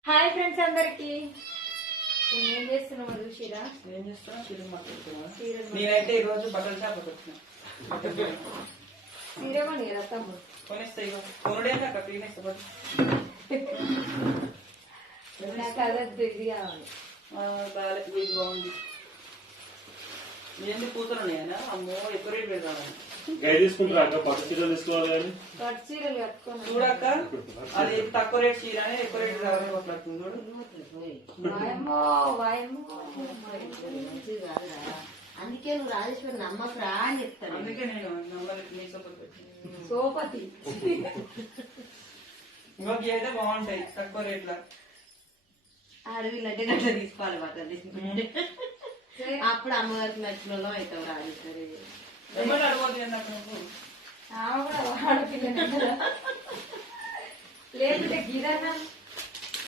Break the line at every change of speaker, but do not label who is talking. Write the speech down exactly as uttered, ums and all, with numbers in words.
Hi friends అందరికి ఏం చేస్తున్నావు చూసిరా?
ఏం చేస్తున్నా చీర మాట్లాడుతున్నా. నేనైతే ఈ రోజు బట్టల షాప్ వచ్చిన
సీరే కొని కదా తమ్ముడు
కొనిస్తాయి కొనుడే కాక పీనేస్తా
నాకు అదొద్దు ఇది కావాలి.
బాగా ఇది బాగుంది. ఏంది కూతురు ఉన్నాయనా? అమ్మో ఎక్కువ రేటు పెడతాను.
గై తీసుకుంటారా అక్క? పట్టు చీరలు తీసుకోవాలి కానీ
పట్టు చీరలు కట్టుకున్నాను
చూడక్క, అది తక్కువ రేట్ చీర అని ఎక్కువ రేటు రావాలి మాట్లాడుతుంది చూడు.
వాయమ్మో వాయమ్మో
అందుకే నువ్వు రాజేశ్వరి నమ్మకరా అని చెప్తాను.
అందుకే నేను నంబర్ నీ సపోర్ట్ పెట్టి
సోపతి
ఇంకొక అయితే బాగుంటాయి తక్కువ రేట్ల.
అడవిలు అంటే గట్లా తీసుకోవాలి బట్టలు. అప్పుడు అమ్మగారికి నచ్చిన వాళ్ళు అవుతావు రాజేశ్వరి.
ఎవరు అడగదు నాకు నువ్వు
ఆవిడ ఆడపిల్ల లేకుంటే గిరన్న